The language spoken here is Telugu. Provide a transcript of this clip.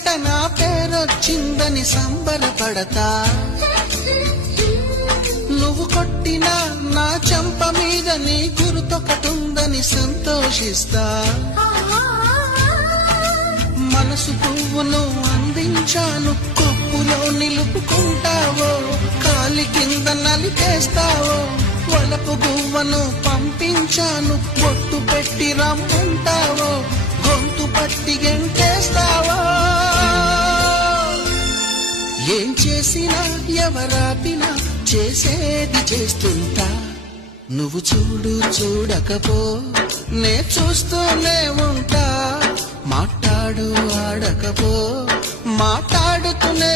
కంట నా పేరొచ్చిందని సంబరపడతా, నువ్వు కొట్టినా నా చెంప మీద నీ గుర్తొకటుందని సంతోషిస్తా. మనసు పువ్వును అందించాను, కొప్పులో నిలుపుకుంటావో, కాలి కింద నలిపేస్తావో. వలపు గువ్వను పంపించాను, బొట్టు పెట్టి రమ్మంటావో, గొంతు పట్టి గెంటేస్తావో. ఏం చేసినా ఎవరాపినా చేసేది చేస్తుంటా. నువ్వు చూడు చూడకపో నే చూస్తూనే ఉంటా. మాట్లాడు ఆడకపో మాట్లాడుతూనే